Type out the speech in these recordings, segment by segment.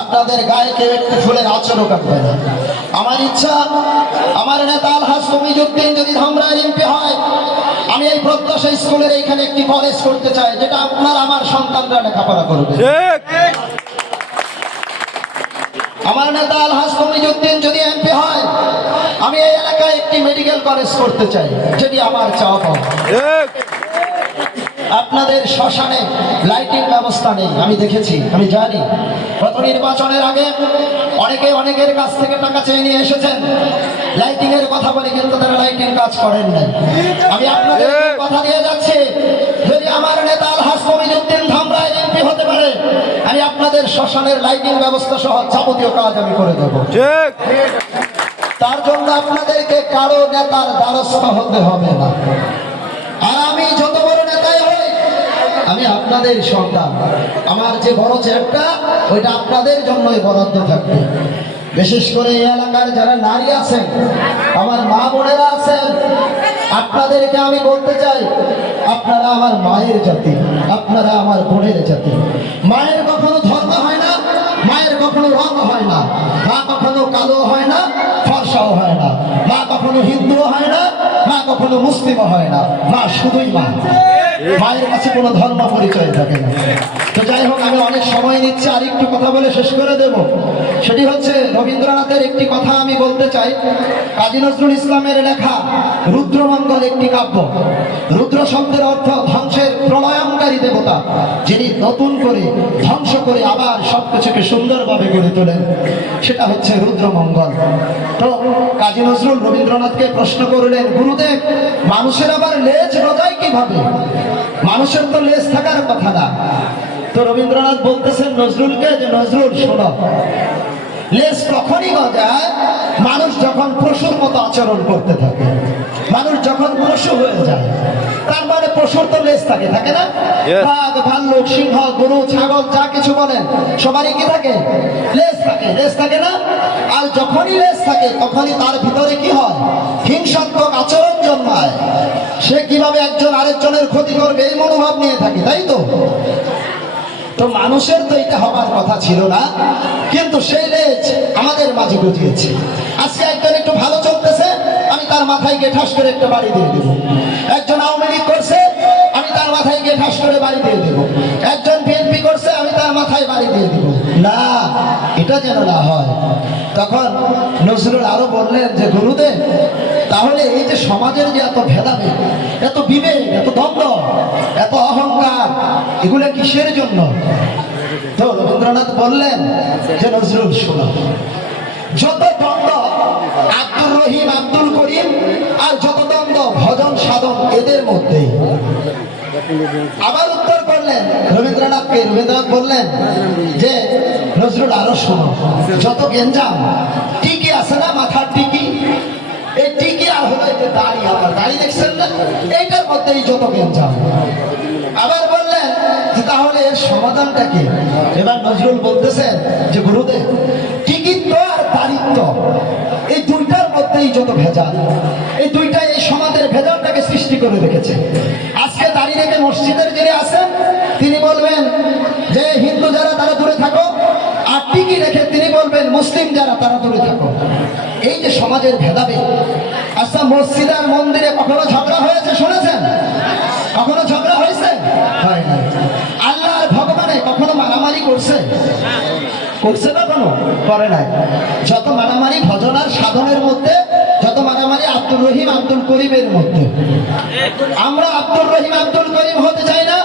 আপনাদের গায়ে কেউ একটু ফুলের আচরও কাটবে না। আমার ইচ্ছা আমার নেতা আলহাজ তমিজুদ্দিন যদি ধামরায় এমপি হয় আমি এই প্রত্যাশা স্কুলের এইখানে একটি কলেজ করতে চাই যেটা আপনার আমার সন্তানরা লেখাপড়া করবে। আমার নেতা আলহাজ তমিজুদ্দিন যদি এমপি হয় আমি এই এলাকায় একটি মেডিকেল কলেজ করতে চাই যেটি আমার চাওয়া পাওয়া। আপনাদের শ্মশানে লাইটিং ব্যবস্থা নেই আমি দেখেছি আমি জানি। গত নির্বাচনের আগে অনেকে অনেকের কাছ থেকে টাকা চেয়ে নিয়ে এসেছেন। লাইটিং এর কথা বলে কিন্তু তারা লাইটিং কাজ করেন নাই। আমি আপনাদের কথা দিয়ে যাচ্ছি যদি আমার নেতা আলহাস কমিজুদ্দিন ধামরায় এমপি হতে পারে আমি আপনাদের শ্মশানের লাইটিং ব্যবস্থা সহ যাবতীয় কাজ আমি করে দেবো। তার জন্য আপনাদেরকে কারও নেতার দ্বারস্থ হতে হবে না আর আমি যত বড় নেতাই হই আমি আপনাদের সন্তান। আমার যে বড় চেয়ারটা ওইটা আপনাদের জন্যই বরাদ্দ থাকবে। বিশেষ করে এই এলাকার যারা নারী আছেন, আমার মা বোনেরা আছেন, আপনাদেরকে আমি বলতে চাই, আপনারা আমার মায়ের জাতি, আপনারা আমার বোনের জাতি। মায়ের কখনো ধর্ম হয় না, মায়ের কখনো রং হয় না, মা কখনো কালো হয় না, ফর্সাও হয় না, মা কখনো হিন্দুও হয় না, মা কখনো মুসলিমও হয় না, মা শুধুই মা। কাছে কোনো ধর্ম পরিচয় থাকে না। তো যাই হোক, আমি অনেক সময় নিচ্ছি, আর একটু কথা বলে শেষ করে দেব। সেটি হচ্ছে, রবীন্দ্রনাথের একটি কথা আমি বলতে চাই। কাজী নজরুল ইসলামের লেখা রুদ্রমঙ্গল একটি কাব্য। রুদ্র শব্দের অর্থ ধ্বংসের প্রলয়ঙ্কারী দেবতা, যিনি নতুন করে ধ্বংস করে আবার সবকিছুকে সুন্দরভাবে গড়ে তোলেন সেটা হচ্ছে রুদ্রমঙ্গল। তো কাজী নজরুল রবীন্দ্রনাথকে প্রশ্ন করলেন, গুরুদেব, মানুষের আবার লেজ রোজায় কীভাবে? মানুষের তো লেজ থাকার কথা না। তো রবীন্দ্রনাথ বলতেছেন, নজরুলকে যে, নজরুল, শোনো, লেজ তখনই গজায় মানুষ যখন পশুর মতো আচরণ করতে থাকে মানুষ যখন পশু হয়ে যায় তার মানে পশুর তো লেজ থাকে থাকে না. বাঘ ভাল্লুক সিংহ গরু ছাগল যা কিছু বলেন সবারই কি থাকে? লেজ থাকে লেজ থাকে না? আর যখনই লেজ থাকে তখনই তার ভিতরে কি হয়? হিংসাত্মক আচরণ জন্মায়। সে কীভাবে একজন আরেকজনের ক্ষতি করবে এই মনোভাব নিয়ে থাকে তাই তো? তো মানুষের তো এটা হবার কথা ছিল না, কিন্তু সেই লেজ আমাদের মাঝে গুজিয়েছে। আজকে একজন একটু ভালো চলতেছে, আমি তার মাথায় গিয়ে ঠাস করে একটা বাড়ি দিয়ে দেবো। একজন আওয়ামী লীগ করছে, আমি তার মাথায় গিয়ে ঠাস করে বাড়ি দিয়ে দেবো। একজন বিএনপি করছে, আমি তার মাথায় বাড়ি দিয়ে দেবো। না, এটা যেন না হয়। তখন নজরুল আরও বললেন যে, গুরুদেব, তাহলে এই যে সমাজের যে এত ভেদাভেদ, এত বিবেক এত দ্বন্দ্ব এত অহংকার এগুলো কিসের জন্য? তো রবীন্দ্রনাথ বললেন যে, নজরুল, শোনো। যত দ্বন্দ্ব আব্দুর রহিম, আব্দুল করিম আর যত দ্বন্দ্ব ভজন সাধন এদের মধ্যেই আবার উত্তর করলেন রবীন্দ্রনাথকে। রবীন্দ্রনাথ বললেন যে, নজরুল, আরও শোনো। যত গেঞ্জাম, টিকি আছে না মাথার টিকি? এই টিকি আর হলো দাড়ি আমার দাড়ি দেখছেন না? এইটার মধ্যেই যত গেঞ্জাম। আবার যে তাহলে এর সমাধানটা কি? এবার নজরুল বলতেছেন যে, গুরুদেব টিকিত্ব আর দারিত্ব এই দুইটার মধ্যেই যত ভেজাল, এই দুইটাই এই সমাজের ভেজালটাকে সৃষ্টি করে রেখেছে। আজকে দাঁড়িয়ে রেখে মসজিদের যিনি আছেন, তিনি বলবেন যে, হিন্দু যারা, তারা দূরে থাকো। আর টিকি রেখে তিনি বলবেন, মুসলিম যারা, তারা দূরে থাকো। এই যে সমাজের ভেদাবে আচ্ছা মসজিদ আর মন্দিরে কখনো ঝগড়া হয়েছে, শুনেছেন? কখনো ঝগড়া হয়েছে হয় নাই আল্লাহর ভগবানে কখনো মারামারি করছে না কোনো? করে নাই। যত মারামারি ভজনার সাধনের মধ্যে, যত মারামারি আব্দুর রহিম, আব্দুল করিমের মধ্যে। আমরা আব্দুর রহিম, আব্দুল করিম হতে চাই না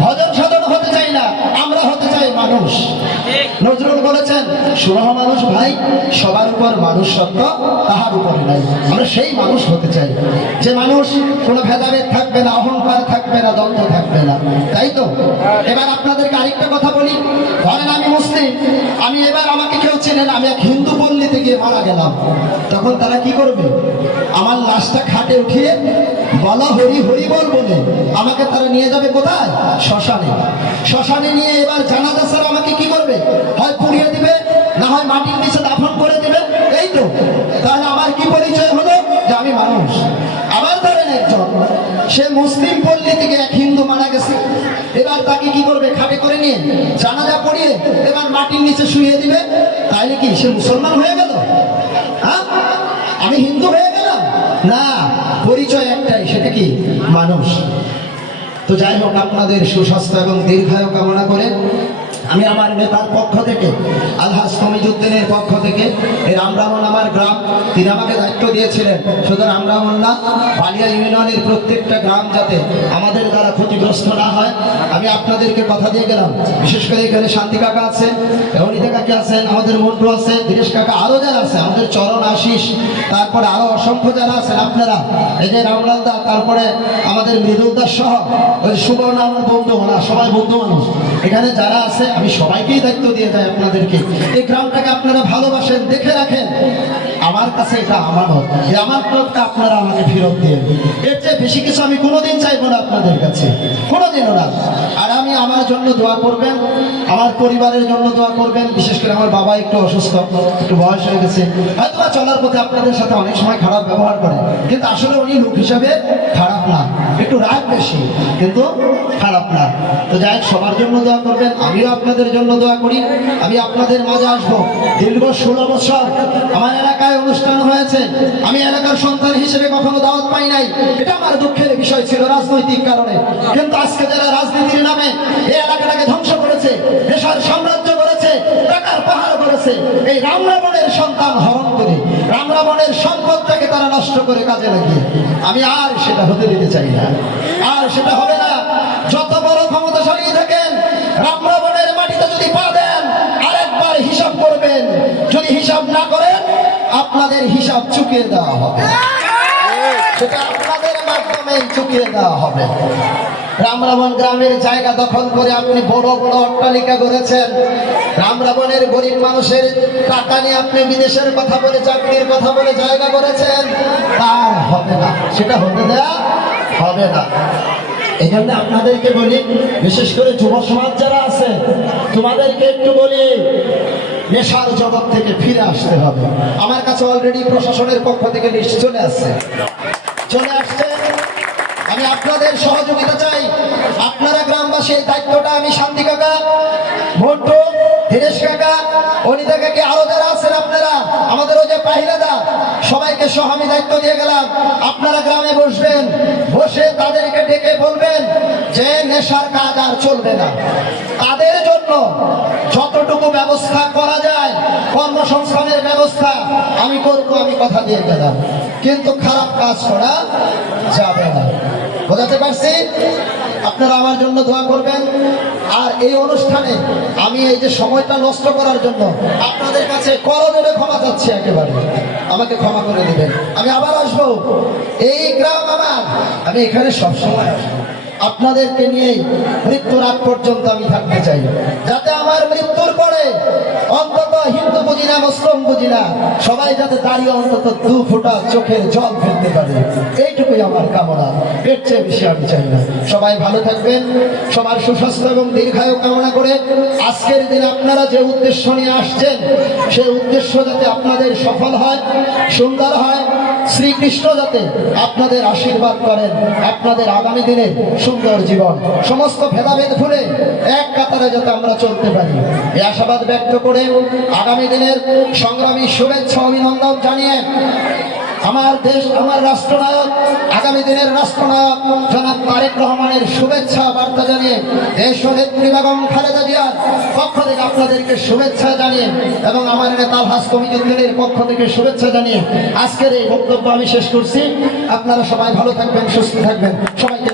ভজন সাধন হতে চাই না আমরা হতে চাই মানুষ। নজরুল বলেছেন, সুরহ মানুষ ভাই, সবার উপর মানুষ সত্য, তাহার উপরে নাই। আমরা সেই মানুষ হতে চাই। যে মানুষ কোনো ভেদাভেদ থাকবে না, অহংকার থাকবে না, দ্বন্দ্ব থাকবে না। তাই তো? এবার আপনাদেরকে আরেকটা কথা বলি। ধরেন আমি মুসলিম, আমি এবার আমাকে কেউ চেনেন আমি এক হিন্দু পল্লীতে গিয়ে মারা গেলাম। তখন তারা কি করবে? আমার লাশটা খাটে উঠিয়ে বলা হরি হরি বল বলে আমাকে তারা নিয়ে যাবে কোথায়? শ্মশানে। শ্মশানে নিয়ে এবার জানাজা আমাকে কি করবে? হয় পুড়িয়ে দিবে, না হয় মাটির নিচে দাফন করে দিবে? এই তো। তাহলে আমার কি পরিচয় হলো? যে আমি মানুষ। আবার ধরেন একজন, সে মুসলিম পল্লী থেকে এক হিন্দু মারা গেছে। এবার তাকে কি করবে? খাটে করে নিয়ে জানাজা পড়িয়ে এবার মাটির নিচে শুয়ে দিবে? তাইলে কি সে মুসলমান হয়ে গেল? হ্যাঁ? আমি হিন্দু হয়ে গেলাম? না, পরিচয় একটাই, সেটা কি? মানুষ। তো যাই হোক, আপনাদের সুস্বাস্থ্য এবং দীর্ঘায়ু কামনা করে আমি আমার নেতার পক্ষ থেকে, আলহাজ কমিজুদ্দিনের পক্ষ থেকে এই রামরামন আমার গ্রাম, তিনি আমাকে দায়িত্ব দিয়েছিলেন। শুধু রামরামন না, বালিয়া ইউনিয়নের প্রত্যেকটা গ্রাম যাতে আমাদের দ্বারা ক্ষতিগ্রস্ত না হয়। আমি আপনাদেরকে কথা দিয়ে গেলাম। বিশেষ করে এখানে শান্তি কাকা আছে অনিতা কাকা আছেন আমাদের মন্টু আছে দীনেশ কাকা আরও যারা আছে, আমাদের চরণ আশিস, তারপরে আরও অসংখ্য যারা আছেন আপনারা। এই যে রামলাল দা, তারপরে আমাদের মৃদুল দাস সহ, ওই সুবর্ণ আমার বন্ধু ওরা, সবাই বন্ধু মানুষ। এখানে যারা আছে, আমি সবাইকেই দায়িত্ব দিয়ে যাই আপনাদেরকে। এই গ্রামটাকে আপনারা ভালোবাসেন, দেখে রাখেন। আমার কাছে এটা আমানত। এই আমার ক্রোধটা আপনারা আমাকে ফেরত দিয়ে এর চেয়ে বেশি কিছু আমি কোনোদিন চাইব না আপনাদের কাছে। কোনোদিনও না। আর আমি আমার জন্য দোয়া করবেন, আমার পরিবারের জন্য দোয়া করবেন, বিশেষ করে আমার বাবা একটু অসুস্থ, একটু বয়স হয়ে গেছে। হয়তো বা চলার পথে আপনাদের সাথে অনেক সময় খারাপ ব্যবহার করে, কিন্তু আসলে উনি লোক হিসাবে খারাপ না। একটু রাগ বেশি, কিন্তু খারাপ না। তো যাই সবার জন্য দোয়া করবেন, আমিও আপনাদের জন্য দোয়া করি। আমি আপনাদের মাঝে আসব। দীর্ঘ ষোলো বছর আমার এলাকায় অনুষ্ঠান হয়েছে। আমি এলাকার সন্তান হিসেবে কখনো দাওয়াত পাই নাই। এটা আমার দুঃখের বিষয় ছিল রাজনৈতিক কারণে। কিন্তু আজকে যারা রাজনীতির নামে এই এলাকাটাকে ধ্বংস করেছে, দেশের সাম্রাজ্য করেছে, টাকার পাহাড় করেছে, এই রাম রাবণের সন্তান হরণ করে, রাম রাবণের সম্পদটাকে তারা নষ্ট করে কাজে লাগিয়ে। আমি আর সেটা হতে দিতে চাই না। আর সেটা হবে না রাম রাবণের মাটিতে যদি পা দেন, আরেকবার হিসাব করবেন। যদি হিসাব না করেন, আপনাদের হিসাব চুকিয়ে দেওয়া হবে। সেটা আপনাদের মাধ্যমে চুকিয়ে দেওয়া হবে। রামরাবণ গ্রামের জায়গা দখল করে আপনি বড় বড় অট্টালিকা করেছেন রামরাবণের গরিব মানুষের টাকা নিয়ে আপনি বিদেশের কথা বলে, চাকরির কথা বলে জায়গা করেছেন তার হবে না। সেটা হতে দেয়া হবে না। জন্য আপনাদেরকে বলি, বিশেষ করে যুব সমাজ যারা আছে, তোমাদেরকে একটু বলি, নেশার জগৎ থেকে ফিরে আসতে হবে। আমার কাছে অলরেডি প্রশাসনের পক্ষ থেকে লিস্ট চলে আসছে। চলে আসছে। আমি আপনাদের সহযোগিতা চাই। আপনারা গ্রামবাসী এই দায়িত্বটা আমি শান্তি কাকা, ভোট্টো ধীরেশ কাকা, অনিতা কাকি, আরও যারা আছেন আপনারা, আমাদের ওই যে পাহিলাদা, সবাইকে সহ আমি দায়িত্ব দিয়ে গেলাম। আপনারা গ্রামে বসবেন, বসে তাদেরকে নেশার কাজ আর চলবে না। তাদের জন্য যতটুকু ব্যবস্থা করা যায়, কর্মসংস্থানের ব্যবস্থা, আমি করব, আমি কথা দিয়ে গেলাম। কিন্তু খারাপ কাজ করা যাবে না। বোঝাতে পারছি? আপনারা আমার জন্য দোয়া করবেন। আর এই অনুষ্ঠানে আমি এই যে সময়টা নষ্ট করার জন্য আপনাদের কাছে করজোরে ক্ষমা চাচ্ছি একেবারে। আমাকে ক্ষমা করে দিবেন। আমি আবার আসব। এই গ্রাম আমার। আমি এখানে সবসময় আসব। আপনাদেরকে নিয়েই মৃত্যুর আগ পর্যন্ত আমি থাকতে চাই। যাতে আমার মৃত্যুর পরে অন্তত হিন্দু বুঝি না, মুসলিম বুঝি না, সবাই যাতে দাঁড়িয়ে অন্তত দু ফোঁটা চোখের জল ফেলতে পারে। এইটুকুই আমার কামনা। এর চেয়ে বেশি আমি চাই না। সবাই ভালো থাকবেন, সবার সুস্বাস্থ্য এবং দীর্ঘায়ু কামনা করে আজকের দিনে আপনারা যে উদ্দেশ্য নিয়ে আসছেন, সেই উদ্দেশ্য যাতে আপনাদের সফল হয়, সুন্দর হয় শ্রীকৃষ্ণ যাতে আপনাদের আশীর্বাদ করেন, আপনাদের আগামী দিনে সুন্দর জীবন। সমস্ত ভেদাভেদ ভুলে এক কাতারে যাতে আমরা চলতে পারি। এই আশাবাদ ব্যক্ত করে আগামী দিনের সংগ্রামী শুভেচ্ছা, অভিনন্দন জানিয়ে আমার দেশ, আমার রাষ্ট্রনায়ক, আগামী দিনের রাষ্ট্রনায়ক জনাব তারেক রহমানের শুভেচ্ছা বার্তা জানিয়ে দেশ নেত্রী বেগম খালেদা জিয়ার পক্ষ থেকে আপনাদেরকে শুভেচ্ছা জানিয়ে এবং আমার নেতা হাস কমিজুদ্দিনের পক্ষ থেকে শুভেচ্ছা জানিয়ে আজকের এই বক্তব্য আমি শেষ করছি। আপনারা সবাই ভালো থাকবেন, সুস্থ থাকবেন। সবাইকে